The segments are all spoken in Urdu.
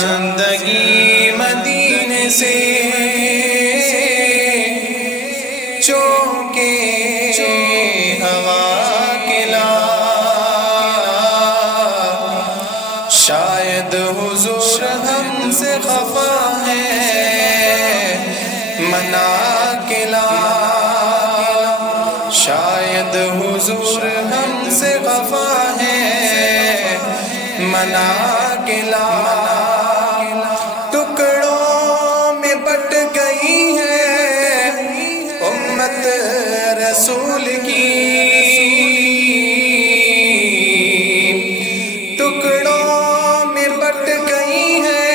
زندگی مدینے سے چونکے ہوا کلا، شاید حضور ہم سے خفا ہے منا کلا، شاید حضور ہم سے خفا ہے منا کلا، ٹکڑوں میں بٹ گئی ہے امت رسول کی، ٹکڑوں میں بٹ گئی ہے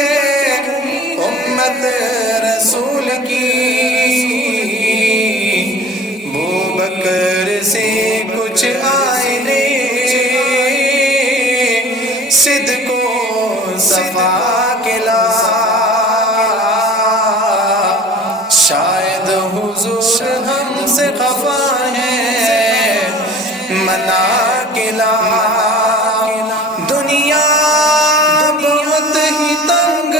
امت رسول کی، بوبکر سے کچھ آئینے صدق و صفا کلا، شاید حضور ہم سے خفا ہے منا کلا، دنیا بہت ہی تنگ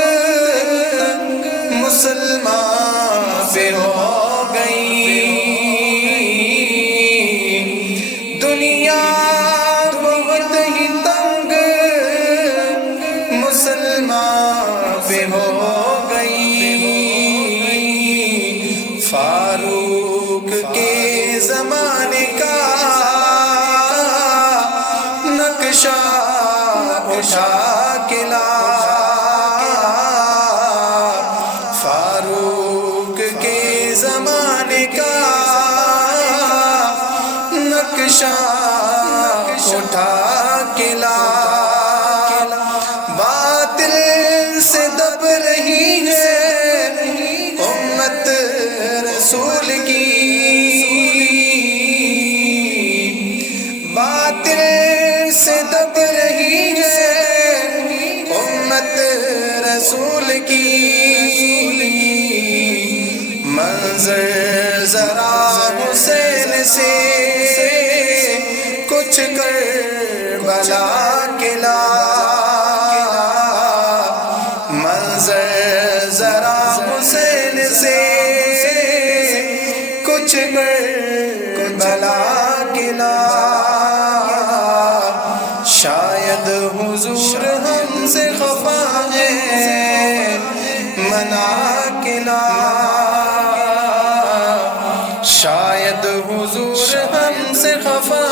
مسلمان پہ ہو گئی، دنیا بہت ہی تنگ مسلمان پہ ہو گئی، فاروق کے زمانے کا نقشہ اٹھا کے لا، فاروق کے زمانے کا نقشہ اٹھا کے لا، باطل سے دب رہی ہے امت رسول کی، باطل سے دب رہی ہے امت رسول کی، منظر ذرا حسین سے کچھ کربلا کے لا، منظر ذرا حسین سے کچھ کربلا کے لا، شاید حضور ہم سے خفا ہے منا کلا، شاید حضور ہم سے خفا